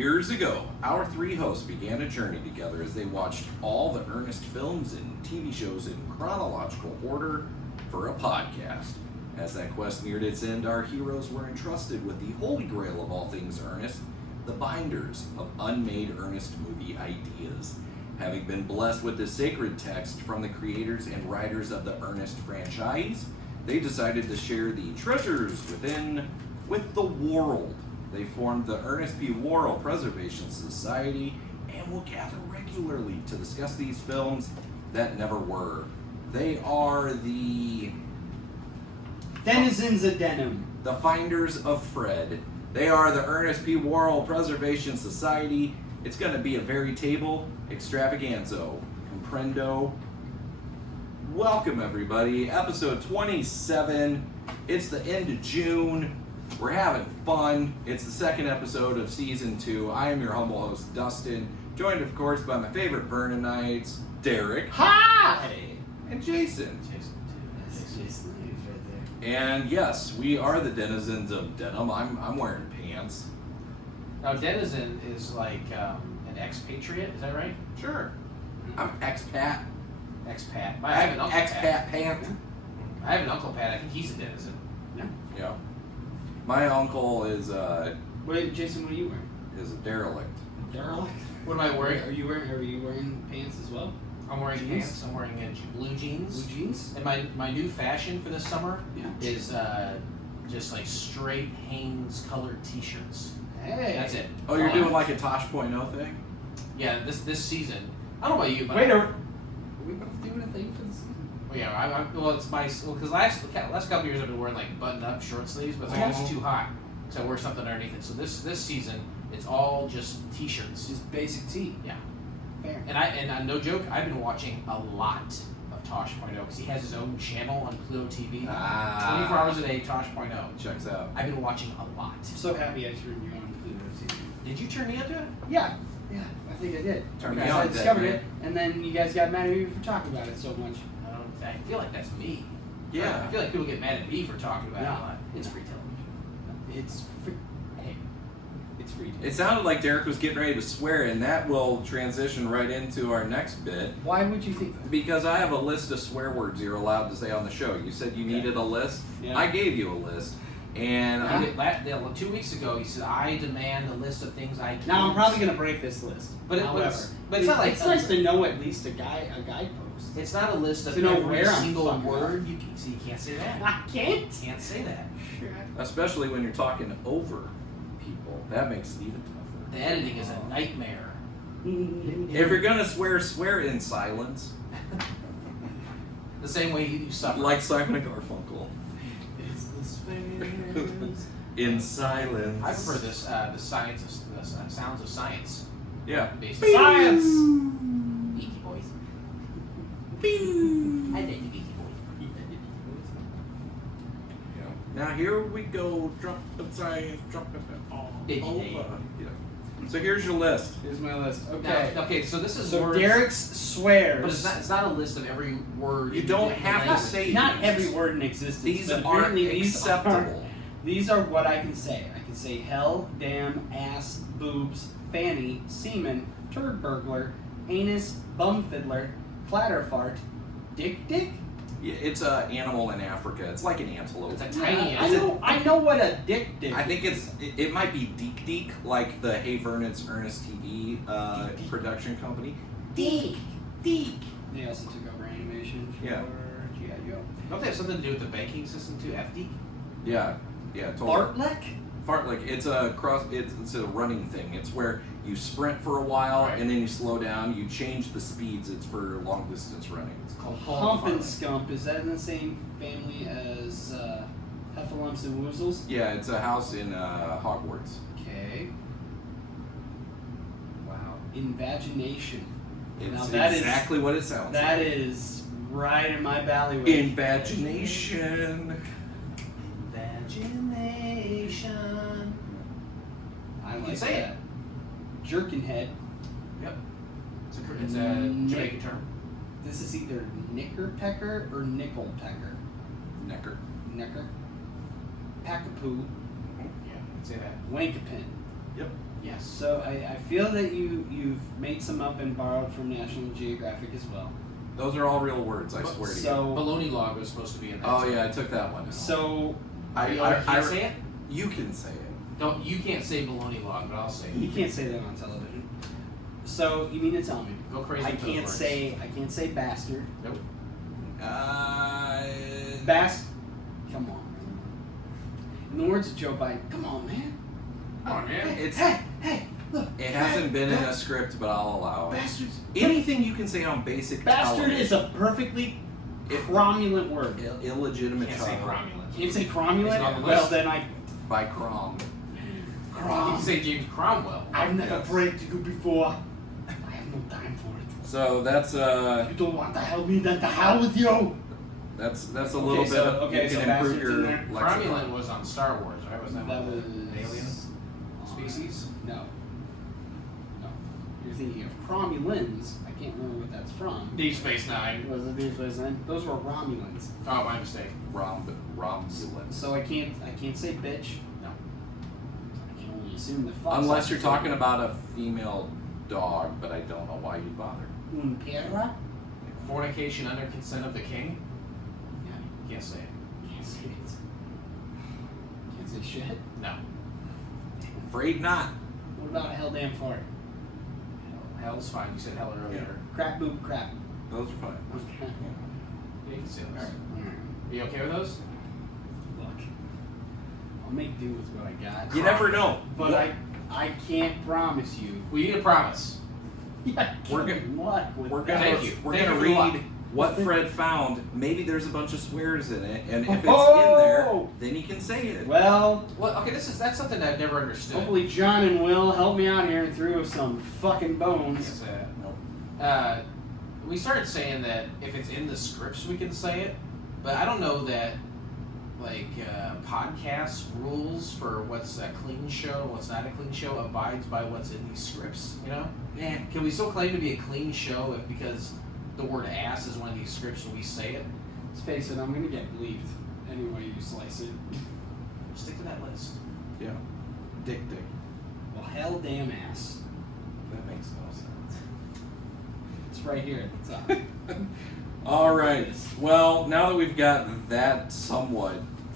Years ago, our three hosts began a journey together as they watched all the Ernest films and TV shows in chronological order for a podcast. As that quest neared its end, our heroes were entrusted with the holy grail of all things Ernest, the binders of unmade Ernest movie ideas. Having been blessed with this sacred text from the creators and writers of the Ernest franchise, they decided to share the treasures within with the world. They formed the Ernest P. Worrell Preservation Society and will gather regularly to discuss these films that never were. They are the denizens of denim. The finders of Fred. They are the Ernest P. Worrell Preservation Society. It's going to be a very table extravaganzo. Comprendo. Welcome, everybody. Episode 27. It's the end of June. We're having fun. It's the second episode of Season 2. I am your humble host, Dustin, joined, of course, by my favorite Vernonites, Derek. Hi! And Jason. That's Jason Hughes right there. And yes, we are the denizens of denim. I'm wearing pants. Now, denizen is like an expatriate, is that right? Sure. I'm expat. Expat. I have an uncle expat Pat. pant. I have an uncle Pat. I think he's a denizen. Yeah. My uncle is Wait, Jason, what are you wearing? is a derelict. Derelict? What am I wearing? Are you wearing pants as well? I'm wearing Jeans? pants. I'm wearing blue jeans. Blue jeans? And my new fashion for this summer Yeah. is just like straight Hanes colored t-shirts. Hey. That's it. Oh, you're doing like a Tosh.0 thing? Yeah, this season. I don't know about you, but Wait, are we both doing a thing for the season? well, yeah, well, it's my because last couple of years I've been wearing like button-up short sleeves, but it's like it's too hot, so I wear something underneath it. So this season it's all just t-shirts. Just basic tee. Yeah. Fair. And no joke, I've been watching a lot of Tosh.0 because he has his own channel on Pluto TV. 24 hours a day, Tosh.0. Checks out. I've been watching a lot. I'm so happy I turned you on Pluto TV. Did you turn me onto it? Yeah, I think I did. Turn me Because on, I discovered Dead it, and then you guys got mad at me for talking about it so much. I feel like that's me. Yeah. I feel like people get mad at me for talking about it No. a lot. It's free television. It's free. Hey, it's free. It sounded like Derek was getting ready to swear, and that will transition right into our next bit. Why would you think that? Because I have a list of swear words you're allowed to say on the show. You said you needed a list. Yeah. I gave you a list. And Yeah. 2 weeks ago, he said, "I demand a list of things I." Now I'm probably gonna break this list. But it's not like it's nice to know at least a guidepost. It's not a list of To know every where I'm single fucking word. You can see. You can't say that. I can't. Can't say that. especially when you're talking over people, that makes it even tougher. The editing is a nightmare. If you're gonna swear in silence, The same way you suffer. like Simon and Garfunkel. It's the space. In silence. I prefer this. The science of the sounds of science. Yeah. Based on science. Beaky Boys. I like the Beaky Boys. Yeah. Now here we go. Drop the science. Drop it all Did you over. name? Yeah. So here's your list. Here's my list. Okay. Okay. So this is So words, Derek's swears. but it's not a list of every word. You in don't the have to language. say Not these. every word in existence. These but aren't apparently acceptable. These are what I can say. I can say hell, damn, ass, boobs, fanny, semen, turd burglar, anus, bum fiddler, clatter fart, dick. Yeah, it's an animal in Africa. It's like an antelope. It's a tiny. I know what a dick. I think it might be Deek, like the Hey Vernon's Ernest TV Deek. production company. Deek. They also took over animation for Yeah. G.I. Joe. Don't they have something to do with the banking system too? FD. Yeah, totally. Fartlek? Fartlek. It's a running thing. It's where you sprint for a while Right. and then you slow down. You change the speeds. It's for long distance running. It's called Hump and farming. Scump, is that in the same family as Heffalumps and Woozles? Yeah, it's a house in Hogwarts. Okay. Wow. Invagination. It's Now that is- exactly what it sounds That like. is right in my bailiwick. Invagination. Imagination. I You like can say that. Jerkinhead. Yep. It's a Jamaican term. This is either knickerpecker or nickelpecker. Necker. Necker. Packapoo. Yeah, you can say that. Wankapin. Yep. Yes. So I feel that you've made some up and borrowed from National Geographic as well. Those are all real words, I swear to you. So Baloney log was supposed to be in there. Oh too. yeah, I took that one. so You can't say it? You can say it. Don't. You can't say baloney log, but I'll say it. you can't say that on television. So you mean to tell me Go crazy. I with those can't words. say bastard. Nope. Come on. In the words of Joe Biden, come on, man. Come on, man. Hey, look. It hasn't been in a script, but I'll allow it. Bastards. Anything you can say on basic Bastard television. is a perfectly cromulent word. Illegitimate Can't say child. cromulent. Can't say It's not on cromulent? the Well, list. then I... By Crom. You can say James Cromwell. I've never Yes. prayed to you before. I have no time for it. So that's If you don't want to help me, then to hell with you. that's a little Okay, bit. so- Of, okay, you so can improve bastards your in there. lexicon. Cromulent was on Star Wars, right? Was that That one was... of the alien species? No. No. You're thinking of cromulins. I can't remember what that's from. Deep Space Nine. Was it Deep Space Nine? Those were Romulans. Oh, my mistake. Romulans. So I can't say bitch. No. I can only assume the fuck. Unless you're talking about a female dog, but I don't know why you'd bother. Un perra? Fornication under consent of the king. Yeah. Can't say it. Can't say it. Can't say shit. No. Afraid not. What about a hell damn fart? Hell's fine. You said hell earlier. Crap boob crap. Those are fine. Okay. Yeah, you can say those. Alright. Are you okay with those? Look. I'll make do with what I got. You never know. But I can't promise you. We need a promise. Yeah, We're good luck with We're that. gonna Thank you. we're Thank gonna you for the luck. read what Fred found. Maybe there's a bunch of swears in it, and if it's in Oh! there, then he can say it. Well, Well, okay, that's something I've never understood. hopefully John and Will help me out here and threw some fucking bones. Yes, Nope. we started saying that if it's in the scripts, we can say it, but I don't know that podcast rules for what's a clean show and what's not a clean show abides by what's in these scripts. You know, can we still claim to be a clean show if because the word ass is one of these scripts and we say it? Let's face it, I'm gonna get bleeped any way you slice it. Stick to that list. Yeah. Dick. Well, hell damn ass. That makes no sense. It's right here at the top. All right. Well, now that we've got that somewhat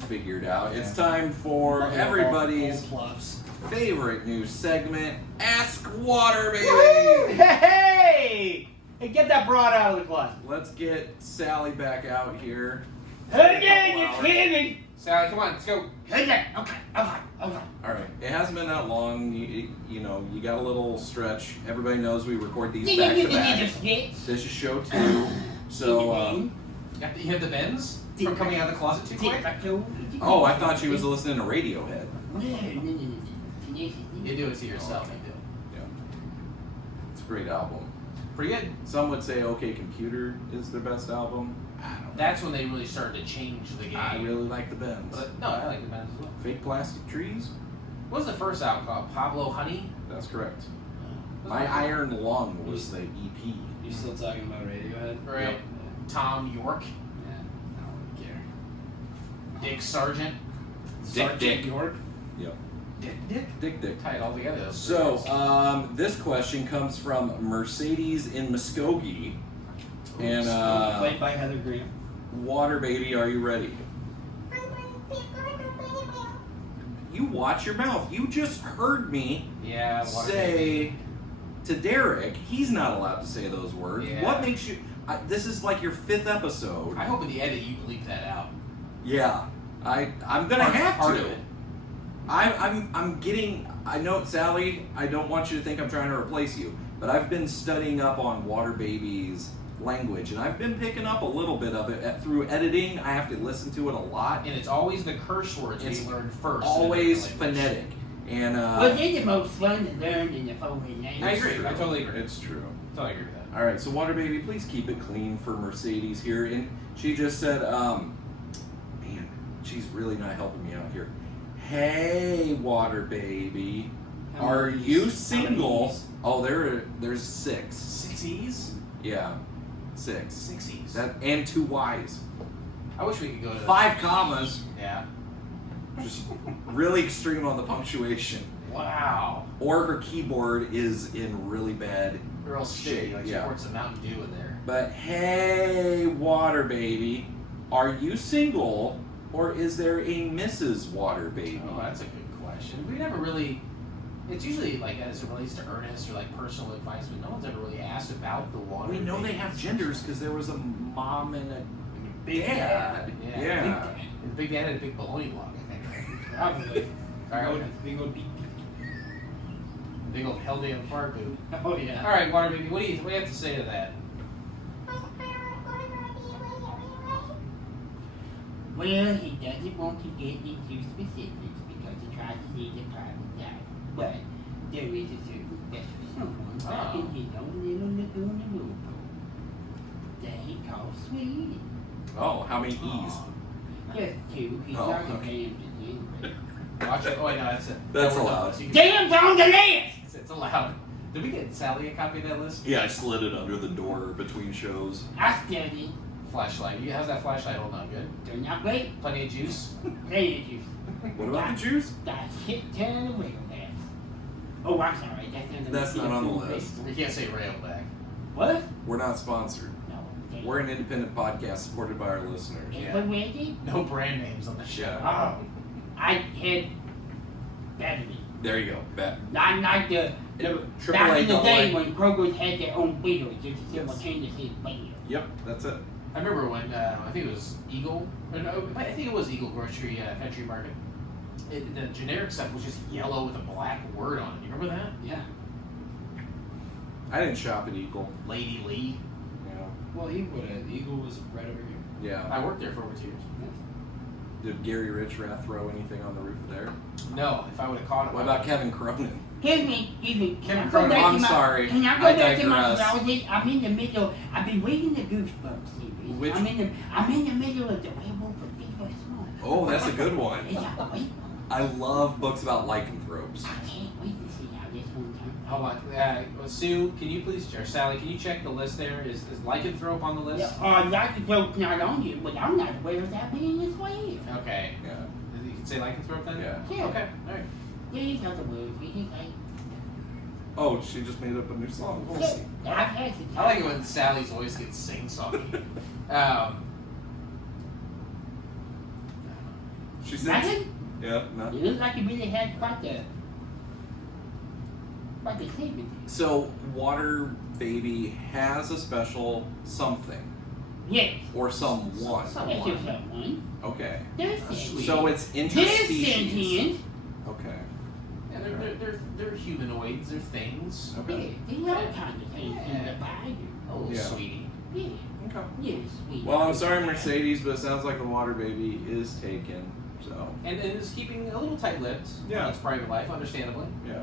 figured out, it's time for Love everybody's all plops. favorite new segment, Ask Water Baby. Woo! Hey! Hey, get that broad out of the closet. Let's get Sally back out here. Hey, again, you kidding? Sally, come on, let's go. Hey, yeah, okay. All right. It hasn't been that long. You know, you got a little stretch. Everybody knows we record these back to back. This is show 2. So, You have the bends from coming out of the closet too quick? oh, I thought she was listening to Radiohead. You do it to yourself, you do. Yeah. It's a great album. Pretty good. Some would say OK Computer is their best album. I don't know. That's when they really started to change the game. I really like the Bends. But, no, I like the bends as well. Fake Plastic Trees? What was the first album called? Pablo Honey? That's correct. Was My that- Iron Lung was the EP. You still talking about Radiohead? Right. Yep. Tom York. Yeah, I don't really care. Dick Sargent. Dick. York. Yep. Dick. Tie it all together. So, this question comes from Mercedes in Muskogee. And, Played by Heather Graham. Water Baby, are you ready? You watch your mouth. You just heard me Yeah, water say to Derek, he's not allowed to say those words. Yeah. What makes you... this is like your 5th episode. I hope in the edit you bleep that out. Yeah. I'm going to have Part to. of it. I'm getting... I know, Sally, I don't want you to think I'm trying to replace you, but I've been studying up on Water Baby's language, and I've been picking up a little bit of it through editing. I have to listen to it a lot. And it's always the curse words It's we learn first. Always in every language. phonetic. And Well, they're the most fun to learn in the foreign language. I agree. true. I totally agree. It's true. Totally agree with that. All right, so Water Baby, please keep it clean for Mercedes here. And she just said, man, she's really not helping me out here. Hey, Water Baby, How are many you E's? single? How many E's? Oh, there's 6. 6 E's? Yeah, 6. 6 E's. That and 2 Y's. I wish we could go to 5 commas. Yeah. Just really extreme on the punctuation. Wow. or her keyboard is in really bad Real sticky, shape. like she poured some Mountain Dew in there. But hey, Water Baby, are you single or is there a Mrs. Water Baby? Oh, that's a good question. We never really. It's usually like as it relates to Ernest or like personal advice, but no one's ever really asked about the water. We know they baby. have genders because there was a mom and a Big dad. Yeah. Yeah. And Big Dad had a big baloney block, I think. Probably. Alright. Big old beep. Big old hell damn fart boob. Oh yeah. All right, Water Baby, what do you have to say to that? Well, he doesn't want to get into specifics because he tries to lead a private life. But there is a certain special someone back in his own little Laguna rowboat that he calls Sweetie. Oh, how many E's? Just two. He's Oh, not okay. ashamed to do it. Watch it. Oh, wait, no, that's it. That's That was allowed. us. You can- Damn, on the list! It's allowed. Did we get Sally a copy of that list? Yeah, I slid it under the door between shows. I studied. Flashlight. How's that flashlight holding up? Good? They're not great. Plenty of juice? Plenty of juice. What about the juice? That's hit 10 of the wheel there. Oh, I'm sorry. That's not on the list. We can't say railback. What? We're not sponsored. No. damn. We're an independent podcast supported by our listeners. If yeah. we're ready, No brand names on the show. Yeah. oh, I had battery. There you go. Bet. Not like the Triple back A, in the double day A. when Kroger's had their own wheels. Just a Yes. simultaneous wheel. Yep, that's it. I remember when, I think it was Eagle, or no, I think it was Eagle Grocery Country Market. The generic stuff was just yellow with a black word on it. You remember that? Yeah. I didn't shop at Eagle. Lady Lee. Yeah. Well, Eagle was right over here. Yeah. I worked there for over 2 years. Did Gary Richrath throw anything on the roof of there? No, if I would have caught it. What about Kevin Cronin? Excuse me. Can I Kevin go Cronin, back I'm to my, sorry. Can I go I back to my digress. closet? I'm in the middle. I've been reading the Goosebumps series. Which- I'm in the middle of the Werewolf of Fever Swamp. Oh, that's a good one. It's a great one. I love books about lycanthropes. I can't wait to see how this one turns out. Hold on. Sue, can you please, or Sally, can you check the list there? Is lycanthrope on the list? Lycanthrope's not on here, but I'm not aware of that being as well. Okay. Yeah. You can say lycanthrope then? Yeah. Yeah. Okay, alright. These are the words we can say. Oh, she just made up a new song. We'll see. I've had to. I like it when Sally's voice gets sing-songy. She sings. Nothing? Yeah, no. You look like you really had quite the statement. So, Water Baby has a special something Yes. or someone. Some- That's just someone. Okay. They're Sweet. sentient. So it's They're interspecies. sentient. Okay. Yeah, they're humanoids, they're things. Yeah, Okay. they all kinds of things in the Bible. Oh, Yeah. sweetie. Yeah. Okay. Yes, sweet. Well, I'm sorry, Mercedes, but it sounds like the Water Baby is taken. So, And is keeping a little tight-lipped Yeah. on its private life, understandably. yeah.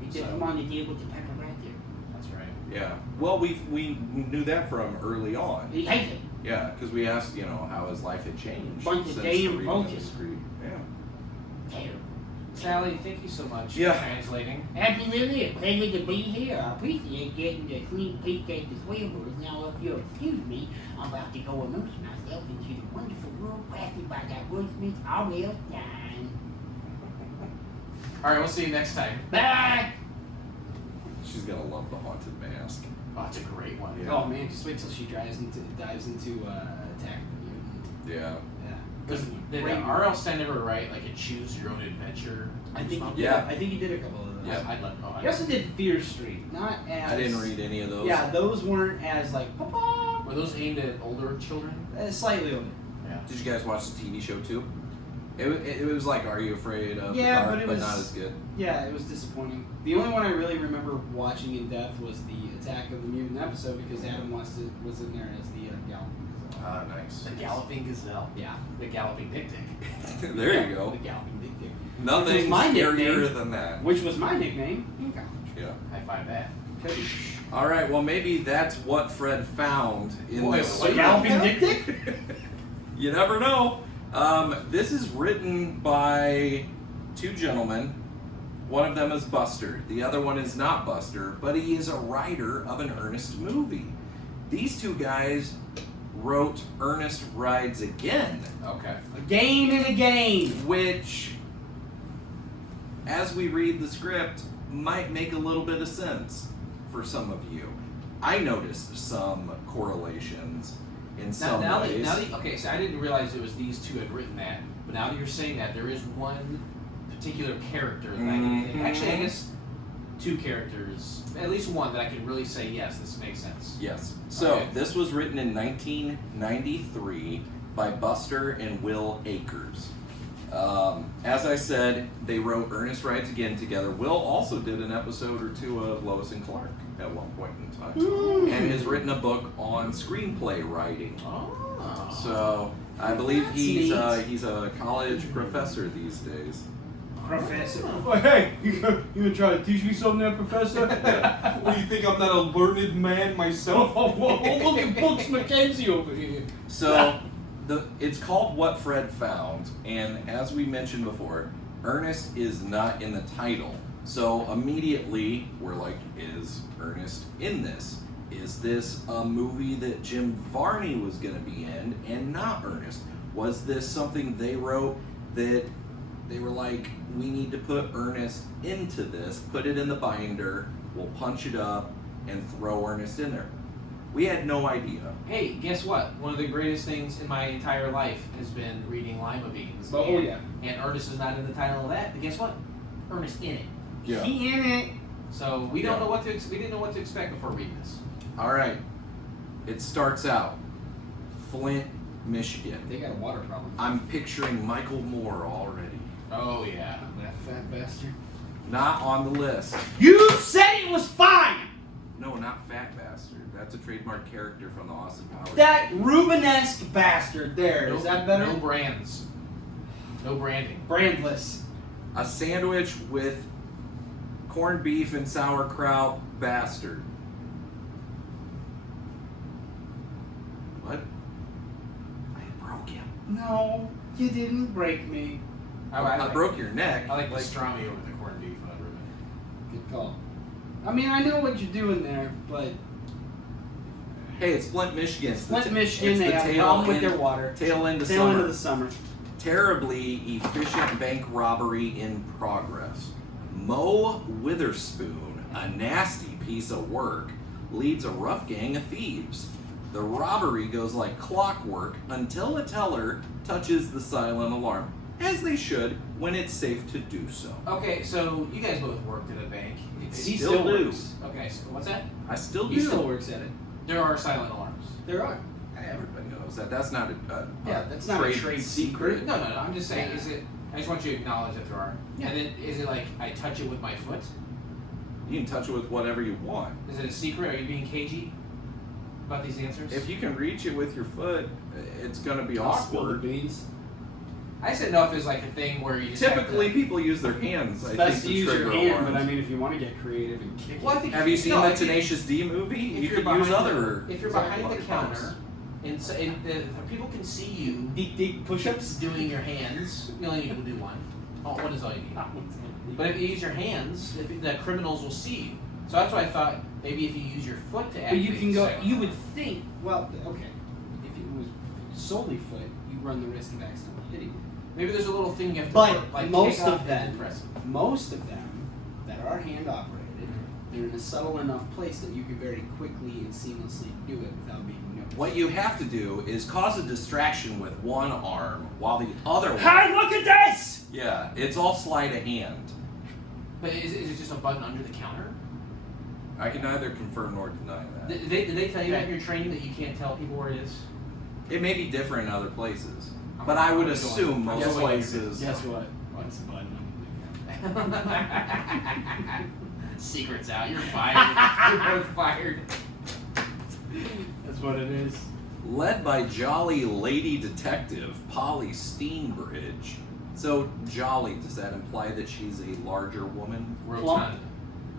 We just so- want to deal with the pepper right there. That's right. Yeah. Well, we knew that from early on. He hates it. Yeah, because we asked, how his life had changed Bunch of since damn the reading of vultures. the Creed. Yeah. Terrible. Sally, thank you so much Yeah. for translating. Absolutely, a pleasure to be here. I appreciate getting the sneak peek at the Swivels. Now, if you'll excuse me, I'm about to go immerse myself into the wonderful world crafted by that wordsmith R.L. Stein. Alright, we'll see you next time. Bye! She's gonna love the Haunted Mask. Oh, it's a great one. Yeah. Oh man, just wait till she dives into Attack of the Mutant. Yeah. Yeah. Because did Great. R.L. Stein ever write like a choose your own adventure? I think Goosebumps? he did, Yeah. I think he did a couple of those. Yeah. I'd let know. He also did Fear Street, not as. I didn't read any of those. Yeah, those weren't as like papa. Were those aimed at older children? Slightly older. Yeah. Did you guys watch the TV show too? It was like Are You Afraid of Yeah, the Dark, but it but was- not as good. Yeah, it was disappointing. The only one I really remember watching in depth was the Attack of the Mutant episode because Adam West was in there as the Galloping Gazelle. Ah, nice. The Galloping Gazelle. Yeah, The Galloping Dick Dick. There you go. The Galloping Dick Dick. Nothing Which was my scarier nickname. than that. Which was my nickname in college. Yeah. High five that. Cody. All right. Well, maybe that's what Fred found in Wait, this. what, Galloping Dick Dick? You never know. This is written by two gentlemen. One of them is Buster. The other one is not Buster, but he is a writer of an Ernest movie. These two guys wrote Ernest Rides Again, Okay. Again and again. which as we read the script, might make a little bit of sense for some of you. I noticed some correlations in some ways. Okay, so I didn't realize it was these two had written that, but now that you're saying that, there is one particular character that I can think. Actually, I guess two characters, at least one that I can really say, yes, this makes sense. Yes. So Okay. this was written in 1993 by Buster and Will Akers. As I said, they wrote Ernest Rides Again together. Will also did an episode or two of Lois and Clark at one point in time, and has written a book on screenplay writing. Oh. So I believe That's he's neat. he's a college professor these days. Professor. Oh, hey, you gonna try to teach me something there, Professor? What, do you think I'm not a learned man myself? Oh, look at Books Mackenzie over here. So it's called What Fred Found, and as we mentioned before, Ernest is not in the title. So immediately we're like, is Ernest in this? Is this a movie that Jim Varney was going to be in and not Ernest? Was this something they wrote that they were like, we need to put Ernest into this, put it in the binder, we'll punch it up and throw Ernest in there? We had no idea. Hey, guess what? One of the greatest things in my entire life has been reading Lima Beans. Oh, and, yeah. And Ernest is not in the title of that, but guess what? Ernest in it. Yeah. He in it. So we don't know what to we didn't know what to expect before reading this. All right. It starts out Flint, Michigan. They got a water problem. I'm picturing Michael Moore already. Oh yeah. That fat bastard. Not on the list. You said it was fine! No, not Fat Bastard. That's a trademark character from the Austin Powers. That Rubenesque bastard there. Is that better? No brands. No branding. Brandless. A sandwich with corned beef and sauerkraut bastard. What? I broke him. No, you didn't break me. I broke your neck. I like pastrami over the corned beef on Ruben. Good call. I mean, I know what you're doing there, but Hey, it's Flint, Michigan. it's Flint, Michigan. it's They the have a tail problem with end- their water. Tail end of Tail summer. end of the summer. Terribly efficient bank robbery in progress. Mo Witherspoon, a nasty piece of work, leads a rough gang of thieves. The robbery goes like clockwork until a teller touches the silent alarm, as they should when it's safe to do so. Okay, so you guys both worked at a bank. He Still still do. works. Okay, so what's that? I still He do. still works at it. There are silent alarms. There are. Everybody knows that. That's not a Yeah, that's not a trade secret. No, I'm just saying, Yeah. is it, I just want you to acknowledge that there are. Yeah. And then, is it like, I touch it with my foot? You can touch it with whatever you want. Is it a secret? Are you being cagey about these answers? If you can reach it with your foot, it's going to be I'll spill the awkward. beans. I just didn't know if it's like a thing where you just Typically, have to, people use their hands. I It's think best to to use your trigger hand, alarms. but I mean, if you want to get creative and kick Well, I it. think Have you seen no, the if you- Tenacious D movie? if You you're could use behind other. if you're behind the counter, and, so, people can see you Deep push-ups. doing your hands, you only need to do one. Oh, one is all you need. But if you use your hands, the criminals will see you. So that's why I thought maybe if you use your foot to But activate you can the go. silent You would alarm. think. Well, okay. If it was solely foot, you run the risk of accidentally hitting it. Maybe there's a little thing you have to But put, like most take of off and them- then press it. Most of them that are hand operated, they're in a subtle enough place that you can very quickly and seamlessly do it without being noticed. What you have to do is cause a distraction with one arm while the other one. Hey, look at this! Yeah, it's all sleight of hand. But is it just a button under the counter? I can neither confirm nor deny that. Did they tell you that in your training that you can't tell people where it is? It may be different in other places, but I would assume most Guess what? places. Guess what? What's the button? Secret's out. You're fired. You're both fired. That's what it is. Led by jolly lady detective Polly Steenbridge. So jolly, does that imply that she's a larger woman? Rotund.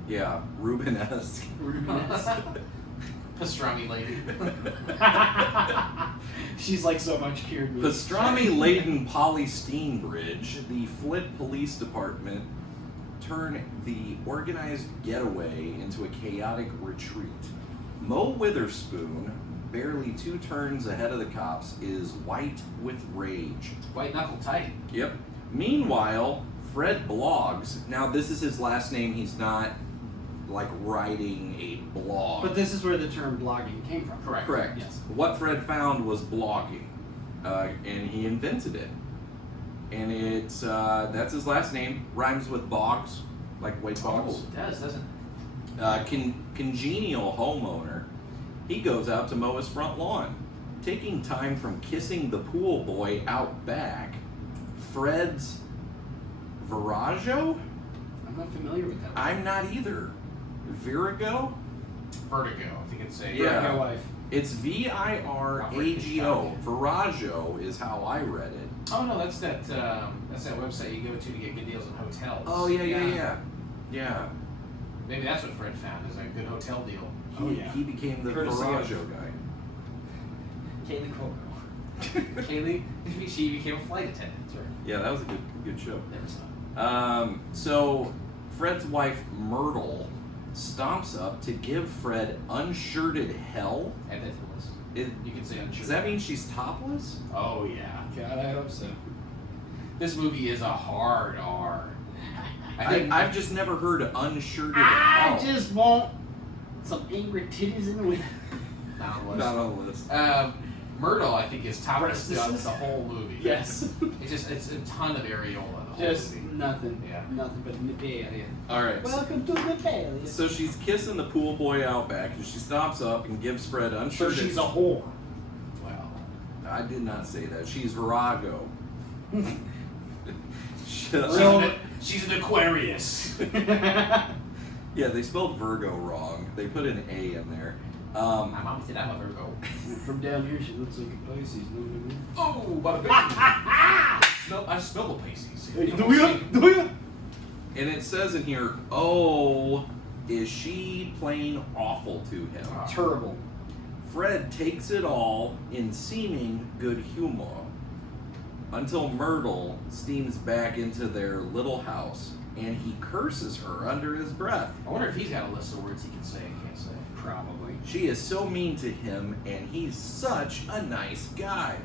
Yeah, Rubenesque. Pastrami lady. She's like so much cured meat. Pastrami-laden Polly Steenbridge, the Flint Police Department, turn the organized getaway into a chaotic retreat. Mo Witherspoon, barely 2 turns ahead of the cops, is white with rage. White knuckle tight. Yep. Meanwhile, Fred blogs. Now, this is his last name. He's not like writing a blog. But this is where the term blogging came from. Correct. Yes. What Fred found was blogging, and he invented it. And it's that's his last name. Rhymes with bogs, like white bogs. Oh, it does, doesn't it? Congenial homeowner. He goes out to mow his front lawn, taking time from kissing the pool boy out back. Fred's Virago? I'm not familiar with that. I'm not either. Virago? Vertigo, I think it's a... Yeah. My wife. It's Virago. Virago is how I read it. Oh no, that's that website you go to get good deals in hotels. Oh yeah. Maybe that's what Fred found, is a good hotel deal. He became the Courtesy of- Virago guy. Kaylee Coco. Kaylee, she became a flight attendant. Or Yeah, that was a good show. never saw it. So Fred's wife Myrtle stomps up to give Fred unshirted hell. Add that to the list. You can say unsure. Does that mean she's topless? Oh yeah. God, I hope so. This movie is a hard R. I've just never heard unshirted I hell. just want some angry titties in the winter. Not on the list. Not on the list. Myrtle, I think, is topless throughout Breasts. the whole movie. Yes. It's a ton of areola. The whole Just movie. nothing. Yeah. Nothing but nipple. All right. Welcome to the palace. So she's kissing the pool boy out back, and she stomps up and gives Fred So unshirted. she's a whore. Well, I did not say that. She's Virago. she's an Aquarius. Yeah, they spelled Virgo wrong. They put an A in there. My mom said I'm a Virgo. From down here, she looks like a Pisces. Know what I mean? Oh, bada bing. I smell the Pisces. Do you? And it says in here, oh, is she plain awful to him? Terrible. Fred takes it all in seeming good humor until Myrtle steams back into their little house and he curses her under his breath. I wonder if he's got a list of words he can say and can't say. Probably. She is so mean to him and he's such a nice guy.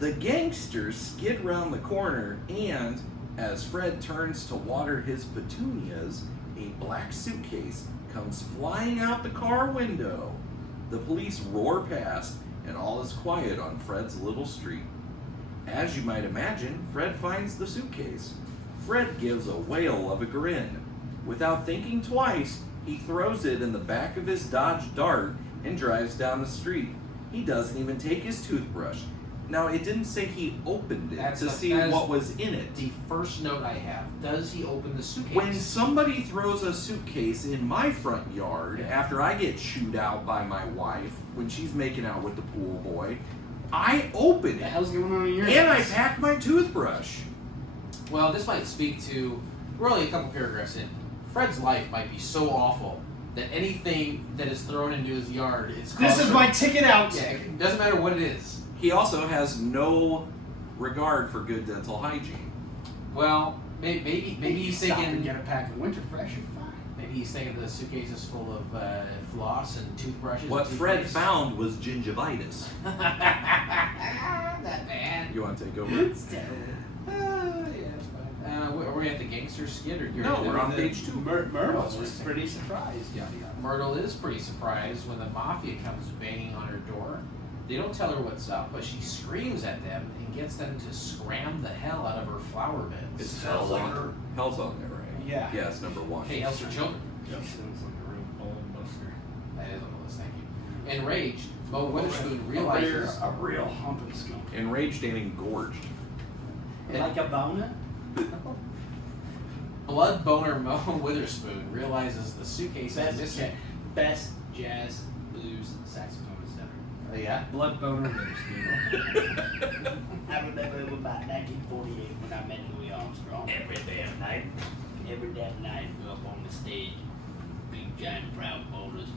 The gangsters skid round the corner and, as Fred turns to water his petunias, a black suitcase comes flying out the car window. The police roar past, and all is quiet on Fred's little street. As you might imagine, Fred finds the suitcase. Fred gives a whale of a grin. Without thinking twice, he throws it in the back of his Dodge Dart and drives down the street. He doesn't even take his toothbrush. Now, it didn't say he opened it to see what was in it. The first note I have, does he open the suitcase? When somebody throws a suitcase in my front yard after I get chewed out by my wife when she's making out with the pool boy, I open What the it. hell's going on in your And I house? pack my toothbrush. Well, this might speak to, we're only a couple paragraphs in, Fred's life might be so awful that anything that is thrown into his yard is This is my ticket out. Yeah, it doesn't matter what it is. He also has no regard for good dental hygiene. Well, maybe he's Stop and thinking get a pack of winter fresh. You're fine. maybe he's thinking the suitcase is full of floss and toothbrushes. What and Fred toothpaste. found was gingivitis. Not bad. You want to take over? It's terrible. Yeah, it's fine. Are we at the gangster skid or No, we're on page 2. Myrtle was pretty surprised. Myrtle is pretty surprised when the mafia comes banging on her door. They don't tell her what's up, but she screams at them and gets them to scram the hell out of her flower beds. It's Hell's on there, right? Yeah. Yeah, it's number 1. Hey, helps her children. She sounds like a real bullbuster. That is on the list, thank you. Enraged, Mo Witherspoon realizes A real humping skunk. Enraged and engorged. Like a boner? Blood boner Mo Witherspoon realizes the suitcase is missing. Best jazz blues saxophonist ever. Oh, yeah? Blood boner Witherspoon. I remember it was about 1948 when I met Louis Armstrong. Every damn night we up on the stage, big giant proud boulders.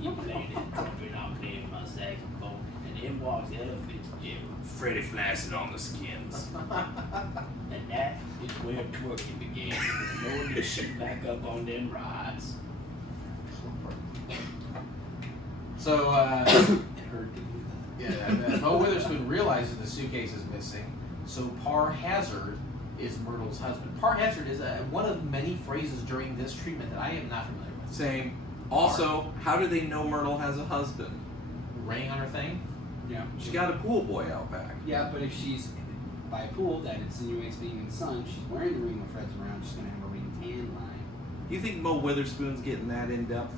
He played it, trumpet, I'm playing my saxophone, and in walks Ella Fitzgerald. Freddie Flaccid on the skins. And that is where twerking began. Loading the shit back up on them rods. So, It hurt to do that. Mo Witherspoon realizes the suitcase is missing, so Par Hazard is Myrtle's husband. Part hazard is one of many phrases during this treatment that I am not familiar with. Same. Also, how do they know Myrtle has a husband? Ring on her thing? Yeah. She got a pool boy out back. Yeah, but if she's by a pool, that insinuates being in the sun. She's wearing the ring when Fred's around. She's gonna have a ring tan line. You think Mo Witherspoon's getting that in depth?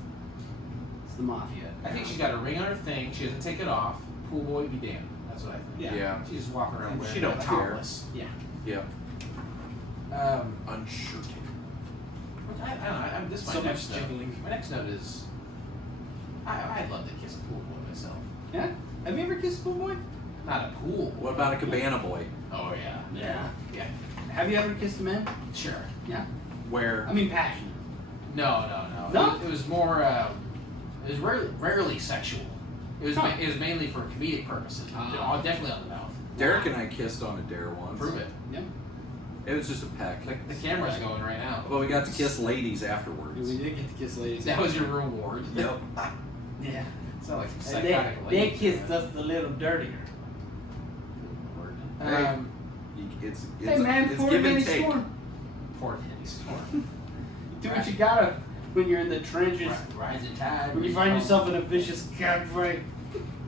It's the mafia. I think she's got a ring on her thing. She doesn't take it off. Pool boy be damned. That's what I think. Yeah. She's just walking around And wearing she don't it, care. topless. Yeah. Yep. Unshirted. I don't know. This is my So next much note. jiggling. My next note is I'd love to kiss a pool boy myself. Yeah. Have you ever kissed a pool boy? Not a pool boy. What about a cabana boy? Oh yeah. Yeah. Have you ever kissed a man? Sure. Yeah. Where I mean, passionate. No. No? It was more. It was rarely sexual. It was. Huh. It was mainly for comedic purposes. Definitely on the mouth. Derek and I kissed on a dare once. Prove it. Yeah. It was just a peck. The camera's going right now. Well, we got to kiss ladies afterwards. We did get to kiss ladies. That was your reward. Yep. Yeah. Sound like some And psychotic they ladies, kissed man. us a little dirtier. Hey. It's Hey man, it's pour give many and take. storm. Poor Teddy Storm. Do what you gotta when you're in the trenches. Rising tide. When you find yourself in a vicious catfight.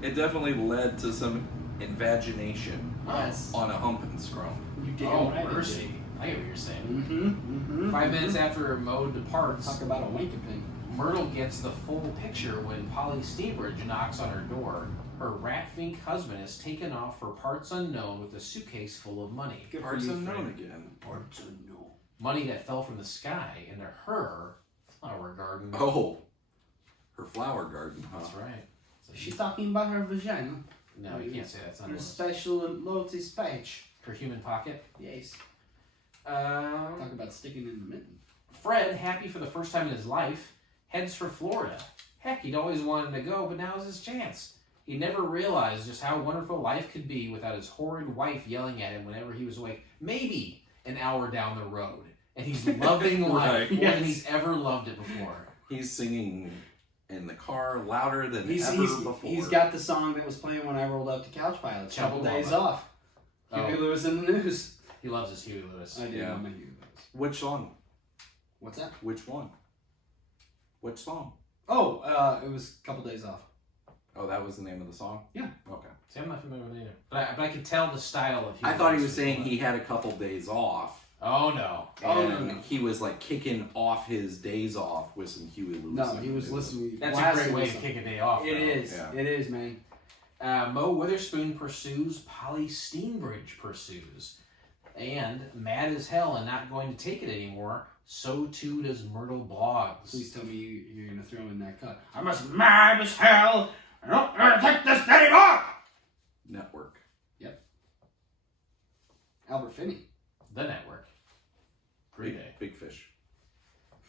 It definitely led to some invagination Yes. on a hump and scrum. You did Oh, right. mercy. I get what you're saying. Mm-hmm. 5 minutes after Mo departs, Talk about a winking pin. Myrtle gets the full picture when Polly Steebridge knocks on her door. Her rat-fink husband is taken off for parts unknown with a suitcase full of money. Good for Parts you, unknown Fred. again. Parts unknown. Money that fell from the sky into her flower garden. Oh, her flower garden, huh? That's right. She's talking about her vagina. No, you can't say that. It's not Her one. special and loyalty speech. Her human pocket. Yes. Talk Um, about sticking in the mitten. Fred, happy for the first time in his life, heads for Florida. Heck, he'd always wanted to go, but now's his chance. He never realized just how wonderful life could be without his horrid wife yelling at him whenever he was awake. Maybe an hour down the road. And he's loving life Right. more Yes. than he's ever loved it before. He's singing in the car louder than He's before. got the song that was playing when I rolled out to Couch Pilots. Couple Chubbawamba. days off. Oh. Huey Lewis in the news. He loves his Huey Lewis. I do Yeah. love my Huey Lewis. Which song? What's that? Which one? Which song? Oh, it was a couple days off. Oh, that was the name of the song? Yeah. Okay. See, I'm not familiar with either. But I could tell the style of Huey I thought he Lewis was saying well. he had a couple days off. Oh, no. And he was like kicking off his days off with some Huey Lewis. No, he was listening. That's a blasting great way to something. kick a day off. It though. is. Yeah. It is, man. Mo Witherspoon pursues, Polly Steenbridge pursues. And mad as hell and not going to take it anymore, so too does Myrtle Boggs. Please tell me you're going to throw in that cut. I'm as mad as hell. I don't want to take this anymore. Network. Albert Finney. The Network. Great day. Big fish.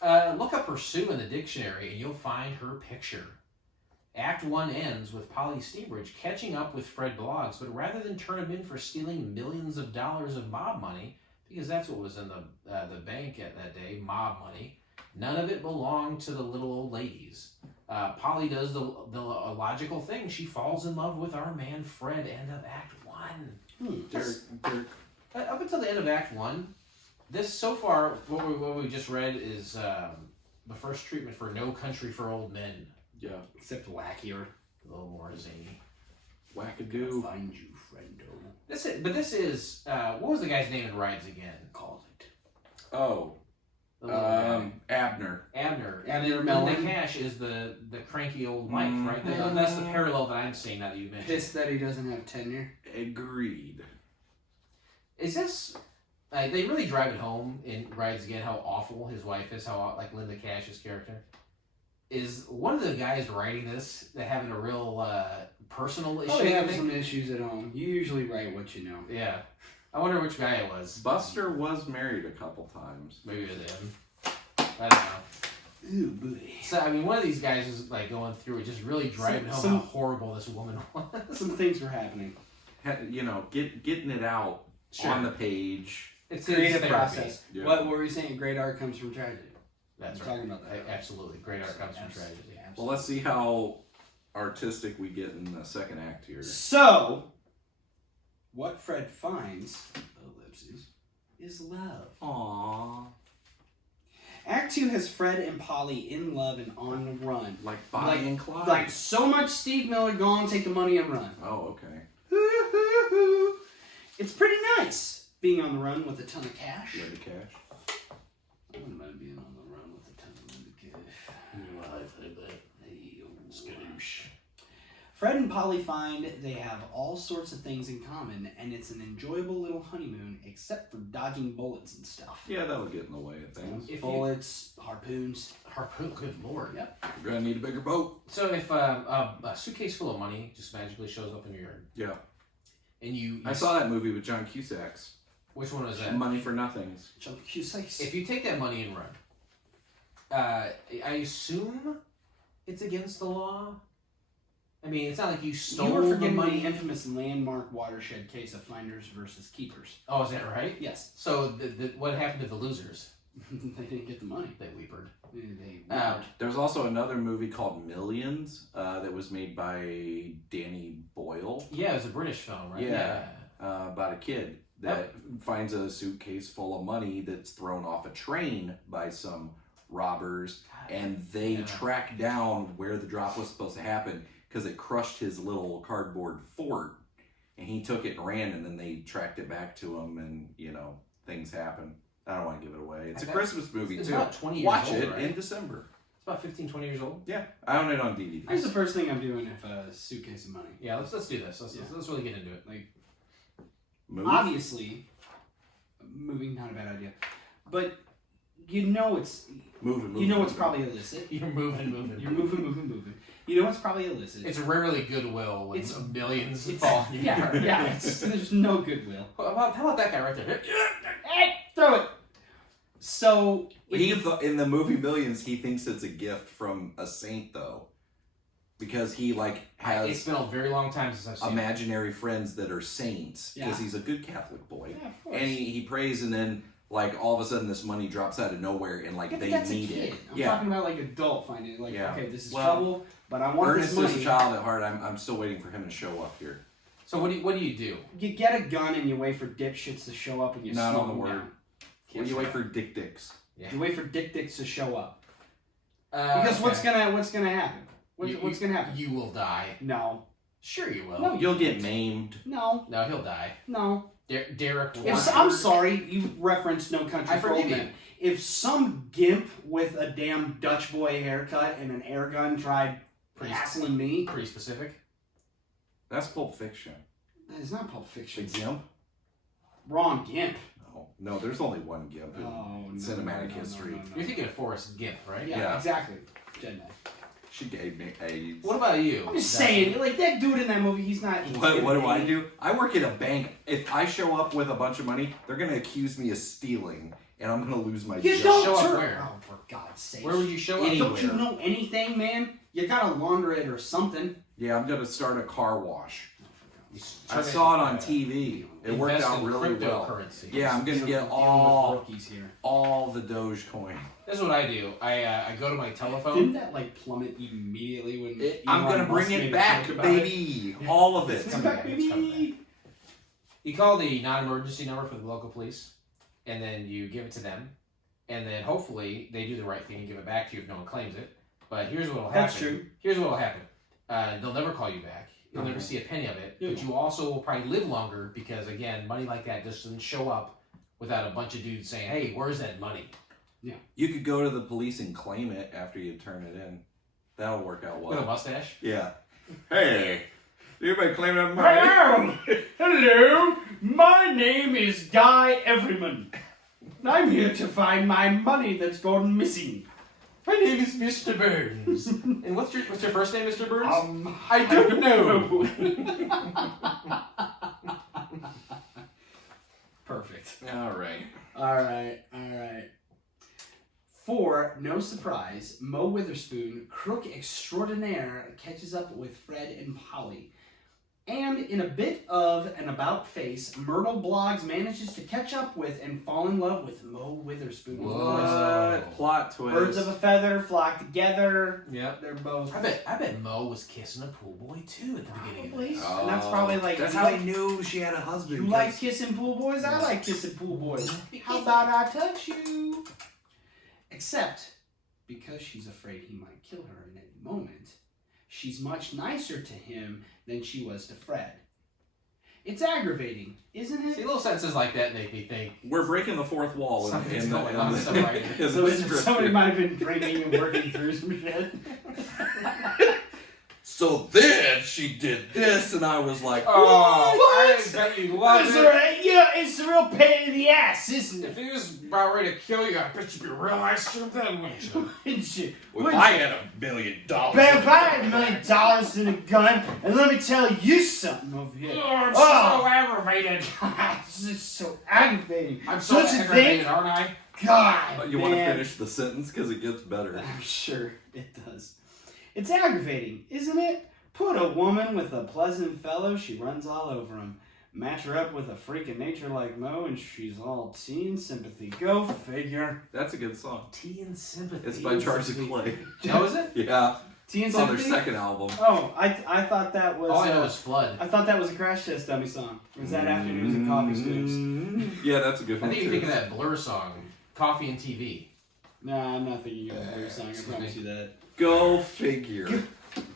Look up Pursue in the dictionary and you'll find her picture. Act 1 ends with Polly Steenbridge catching up with Fred Boggs, but rather than turn him in for stealing millions of dollars of mob money, because that's what was in the bank at that day, mob money, none of it belonged to the little old ladies. Polly does the logical thing. She falls in love with our man Fred, end of Act 1. Derek. Up until the end of Act 1, this, so far, what we just read is the first treatment for No Country for Old Men. Yeah. Except wackier. A little more zany. Wackadoo. Find you, friendo. This is what was the guy's name in Rides Again? Called it. Oh. The little guy. Abner. Abner. Abner And then Mellon. Linda Cash is the cranky old wife, right? Mhm. That's the parallel that I'm seeing now that you mentioned. Pissed that he doesn't have tenure. Agreed. Is this? They really drive it home in Rides Again how awful his wife is, how like Linda Cash's character. Is one of the guys writing this having a real personal issue? Oh, they have with it? some issues at home. You usually write what you know. Yeah. I wonder which guy it was. Buster was married a couple times. Maybe it was him. I don't know. Ooh, boy. So, I mean, one of these guys is like going through it, just really driving home Some- how horrible this woman was. Some things were happening. You know, getting it out on the page. It's his Creative therapy. process. Yeah. What were you saying? Great art comes from tragedy. That's I'm right. talking about that. Absolutely. Great art comes from tragedy. Well, let's see how artistic we get in the second act here. So, what Fred finds, ellipses, is love. Aww. Act 2 has Fred and Polly in love and on the run. Like Bonnie and Clyde. Like so much Steve Miller, go on, take the money and run. Oh, okay. It's pretty nice being on the run with a ton of cash. You have the cash? I wouldn't mind being on the run with a ton of cash. Skadoosh. Fred and Polly find they have all sorts of things in common, and it's an enjoyable little honeymoon, except for dodging bullets and stuff. Yeah, that'll get in the way of things. Bullets, harpoons. Harpoon, good lord. Yep. You're gonna need a bigger boat. So if a suitcase full of money just magically shows up in your yard, Yeah. and you I saw that movie with John Cusack's. which one was that? Money for Nothings. Jump Q6. If you take that money and run, I assume it's against the law. I mean, it's not like you stole you were the forgetting money. the infamous landmark watershed case of finders versus keepers. Oh, is that right? Yes. So what happened to the losers? They didn't get the money. They weepered. They There's also another movie called Millions that was made by Danny Boyle. Yeah, it was a British film, right? Yeah. About a kid that finds a suitcase full of money that's thrown off a train by some robbers, and they track down where the drop was supposed to happen because it crushed his little cardboard fort, and he took it and ran, and then they tracked it back to him, and things happen. I don't want to give it away. It's a Christmas movie it's too. about 20 years Watch old, it right? in December. It's about 15, 20 years old. Yeah, I own it on DVD. Here's the first thing I'm doing if a suitcase of money. Yeah, let's do this. Let's really get into it. Like, Move. obviously, moving not a bad idea, but you know it's Moving. you know it's probably illicit. You're moving. You're moving. You know it's probably illicit. It's rarely goodwill when It's- millions It's- fall. yeah. There's no goodwill. How about that guy right there? Hey, throw it. So In the movie Millions, he thinks it's a gift from a saint, though, because he It's has been a very long time since I've seen it. imaginary friends that are saints because Yeah. he's a good Catholic boy, yeah, of course. and he prays, and then all of a sudden this money drops out of nowhere, and Yeah, but they that's need a kid. it. I'm Yeah, talking about like adult finding it. Like, Yeah. okay, this is Well, trouble, but I want Ernest this money. is a child at heart. I'm still waiting for him to show up here. So what do you do? You get a gun and you wait for dipshits to show up and you Not slow on the them word. down. When you wait for dicks. You wait for dicks to show up. Because Because what's gonna happen? What's gonna happen? You will die. No. Sure you will. No, You'll get maimed. No. No, he'll die. No. Derek will. I'm sorry, you referenced No Country I for Old forgive Men. If some gimp with a damn Dutch boy haircut and an air gun tried hassling me, Pretty specific. That's Pulp Fiction. that is not Pulp The Fiction. Gimp? Wrong gimp. No, there's only one Gimp in cinematic history. You're thinking of Forrest Gimp, right? Yeah, Yeah. exactly. Jedi. She gave me a. What about you? I'm just saying, like that dude in that movie, he's not. What do I do? I work at a bank. If I show up with a bunch of money, they're gonna accuse me of stealing, and I'm gonna lose my You job. don't Show up turn- where? Oh, for God's sake! Where would you show up? Anywhere. Don't you know anything, man? You gotta launder it or something. Yeah, I'm gonna start a car wash. You I saw it on TV. It worked Invest out in really well. cryptocurrency. Yeah, I'm gonna get Dealing with all rookies here. the Dogecoin. That's what I do. I go to my telephone. Didn't that like plummet immediately when I'm Elon gonna bring Musk made it a back, joke about it? baby. All of it. It's coming back, back, it's coming baby. You call the non-emergency number for the local police, and then you give it to them, and then hopefully they do the right thing and give it back to you if no one claims it. But here's what will happen. That's true. Here's what will happen. They'll never call you back. You'll never see a penny of it. But you also will probably live longer because, again, money like that just doesn't show up without a bunch of dudes saying, hey, where's that money? You could go to the police and claim it after you turn it in. That'll work out With a well. mustache? Yeah. Hey, anybody claim that money? Hello, my name is Guy Everyman. I'm here to find my money that's gone missing. My name is Mr. Burns. And what's your first name, Mr. Burns? I don't know. Perfect. All right. All right. For no surprise, Mo Witherspoon, crook extraordinaire, catches up with Fred and Polly. And in a bit of an about face, Myrtle Blogs manages to catch up with and fall in love with Mo Witherspoon. What? Plot twist. Birds of a feather flock together. Yep. They're both. I bet Mo was kissing a pool boy too at the beginning of this. And that's probably like. That's you how like, I knew she had a husband. You like kissing pool boys? I like kissing pool boys. How about I touch you? Except, because she's afraid he might kill her at any moment, she's much nicer to him than she was to Fred. It's aggravating, isn't See, it? little sentences like that make me think We're breaking the fourth wall. Something's going on somewhere right here. So somebody might have been drinking and working through some shit. So then she did this, and I was like, I bet you love it. It's a real pain in the ass, isn't If he was about ready to kill you, I bet you'd be real nice to him then, wouldn't you? if I had $1 million. But if I had $1 million in a gun, and let me tell you something over here. I'm Oh. so aggravated. This is so aggravating. I'm so Don't you aggravated, think? aren't I? God, You want to man. finish the sentence because it gets better. I'm sure it does. It's aggravating, isn't it? Put a woman with a pleasant fellow, she runs all over him. Match her up with a freak of nature like Mo, and she's all teen sympathy. Go figure. That's a good song. Tea and sympathy. It's by Charles Clay. Oh, is it? Yeah, Teen it's on their sympathy? second album. Oh, I thought that was. All I know is Flood. I thought that was a Crash Test Dummy song. Was that after News and Coffee Scoops? Yeah, that's a good I one think you're too. thinking of that Blur song, Coffee and TV. Nah, I'm not thinking of a blue song. I promise you that. Go figure.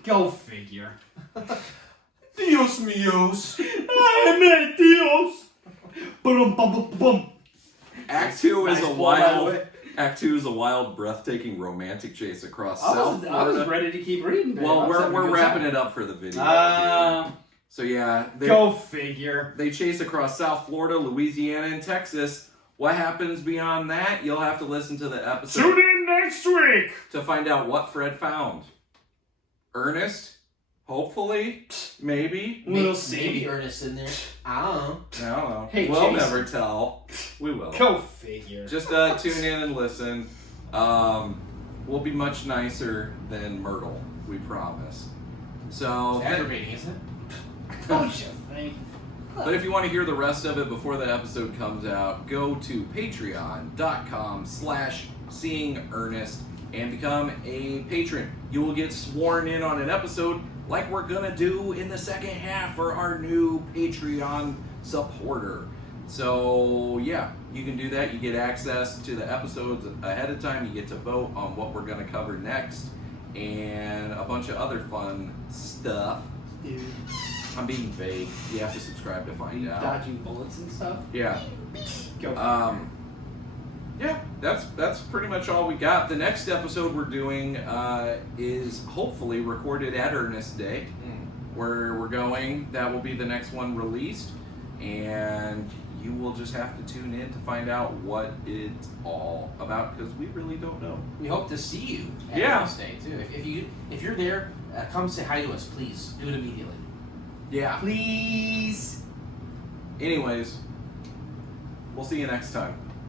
Go figure. Dios míos. Ay, Dios. Boom, bum, bum, bum. Act 2 is Nice a pull, by the wild. way. Act 2 is a wild, breathtaking romantic chase across I South was Florida. ready to keep reading. babe. I Well, was having a we're good wrapping time. it up for the video. So yeah, Go figure. they chase across South Florida, Louisiana, and Texas. What happens beyond that? You'll have to listen to the episode Tune in next week. to find out what Fred found. Ernest, hopefully, maybe. We'll see. Maybe Ernest in there. I don't know. I don't know. Hey, we'll Chase. never tell. We will. Go figure. Just tune in and listen. We'll be much nicer than Myrtle, we promise. So, It's aggravating, isn't it? Don't you think? but if you want to hear the rest of it before the episode comes out, go to patreon.com/seeingernest and become a patron. You will get sworn in on an episode like we're gonna do in the second half for our new Patreon supporter. So yeah, you can do that. You get access to the episodes ahead of time. You get to vote on what we're gonna cover next and a bunch of other fun stuff. Dude, I'm being vague. You have to subscribe to find out. dodging bullets and stuff. Yeah. Go. Yeah, that's pretty much all we got. The next episode we're doing is hopefully recorded at Ernest Day, where we're going. That will be the next one released, and you will just have to tune in to find out what it's all about, because we really don't know. We hope to see you at Yeah. Ernest Day too. If you're there, come say hi to us, please. Do it immediately. Yeah. Please. Anyways, we'll see you next time.